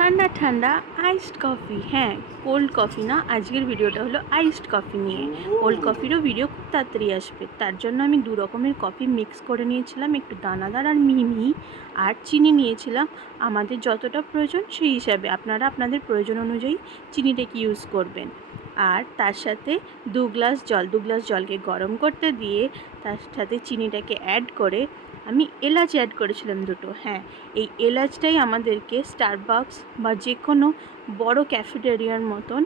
ঠান্ডা ঠান্ডা iced coffee. হ্যাঁ, কোল্ড কফি না, আজকের ভিডিওটা হলো আইসড কফি নিয়ে। কোল্ড কফিরও ভিডিও খুব তাড়াতাড়ি আসবে। তার জন্য আমি দু রকমের কফি মিক্স করে নিয়েছিলাম, একটু দানাদার আর মিহি, আর চিনি নিয়েছিলাম আমাদের যতটা প্রয়োজন সেই হিসাবে। আপনারা আপনাদের প্রয়োজন অনুযায়ী চিনিটাকে ইউজ করবেন। আর তার সাথে দু গ্লাস জলকে গরম করতে দিয়ে তার সাথে চিনিটাকে অ্যাড করে আমি এলাচ অ্যাড করেছিলাম দুটো। হ্যাঁ, এই এলাচটাই আমাদেরকে স্টারবাকস বা যে কোনো বড় ক্যাফেটেরিয়ার মতন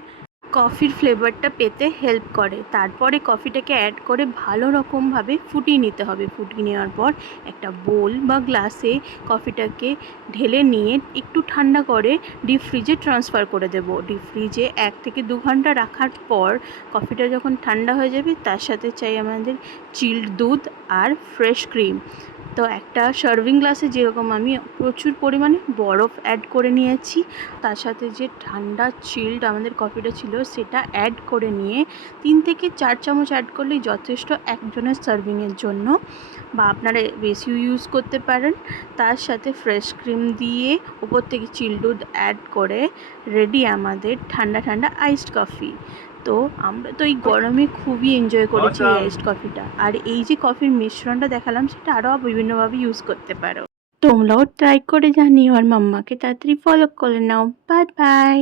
কফির ফ্লেভারটা পেতে হেল্প করে। তারপরে কফিটাকে অ্যাড করে ভালো রকমভাবে ফুটিয়ে নিতে হবে। ফুটিয়ে নেওয়ার পর একটা বোল বা গ্লাসে কফিটাকে ঢেলে নিয়ে একটু ঠান্ডা করে ডিপ ফ্রিজে ট্রান্সফার করে দেব। ডিপ ফ্রিজে 1 থেকে 2 ঘন্টা রাখার পর কফিটা যখন ঠান্ডা হয়ে যাবে তার সাথে চাই আমাদের চিল্ড দুধ আর ফ্রেশ ক্রিম। তো একটা সার্ভিং গ্লাসে যেরকম আমি প্রচুর পরিমাণে বরফ অ্যাড করে নিয়েছি, তার সাথে যে ঠান্ডা চিল্ড আমাদের কফিটা ছিল সেটা অ্যাড করে নিয়ে 3 থেকে 4 চামচ অ্যাড করলেই যথেষ্ট একজনের সার্ভিংয়ের জন্য, বা আপনারা বেশিও ইউজ করতে পারেন। তার সাথে ফ্রেশ ক্রিম দিয়ে উপর থেকে চিল্ড দুধ অ্যাড করে রেডি আমাদের ঠান্ডা ঠান্ডা আইসড কফি। তো আমরা তো এই গরমে খুবই এনজয় করেছি এই আইসড কফিটা। আর এই যে কফির মিশ্রণটা দেখালাম সেটা আরও বিভিন্নভাবে ইউজ করতে পারো। তোমরাও ট্রাই করে জানিও আর মাম্মাকে তাড়াতাড়ি ফলো করে নাও। Bye bye.